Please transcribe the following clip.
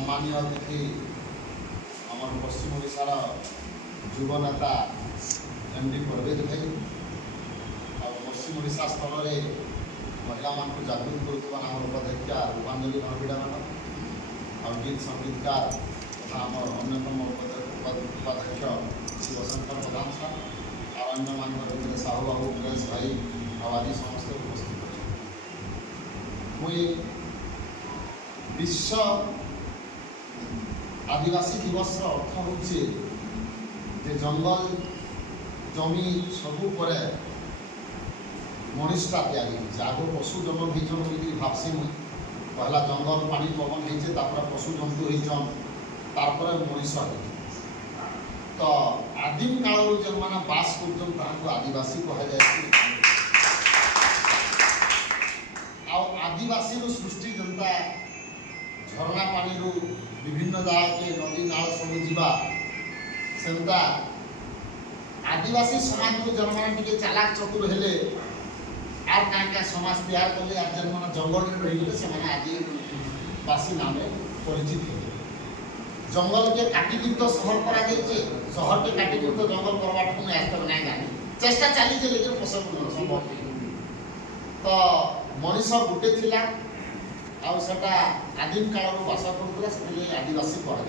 सम्मानीय अतिथि आम पश्चिम ओडिशार युव नेता एम डी परवेज भाई और पश्चिम ओडिशा स्तर में महिला मान जागृत करुवा आम उपाध्यक्षा रूपांजलि भणबिड़ा मैडम और गीत संगीतकार तथा आम अन्यतम उपाध्यक्ष शिवशंकर प्रधान साहब और अन्य मान साहू बाबू प्रेस भाई आदि समस्त उपस्थित मुई विश्व आदिवासी दिवस अर्थ हूँ जंगल जमी सबू पर मनीषटा या आग पशु जन्म होती भावसी मुई पहला जंगल पानी पवन होपर पशु जंतु होचन तार मनीष तो आदिम काल जो मैंने बास कर आदिवासी कहुए आदिवासी सृष्टि जनता झरना पानी विभिन्न जगह के नदी नाल सब जीवा सेंता आदिवासी समाज को जन मान टे चालाक चतुर हेले आर क्या समाज तैयार कले आर जन मान जंगल में रही से आदिवासी नाम परिचित हो जंगल के काटिकी तो शहर करा शहर के काटिकी तो जंगल करवाटा मुझे आज तक नहीं जानी चेष्टा चली लेकिन पॉसिबल संभव तो मनीष गोटे थिला आउ सेटा आदिम काल बास करूला से आदिवासी कह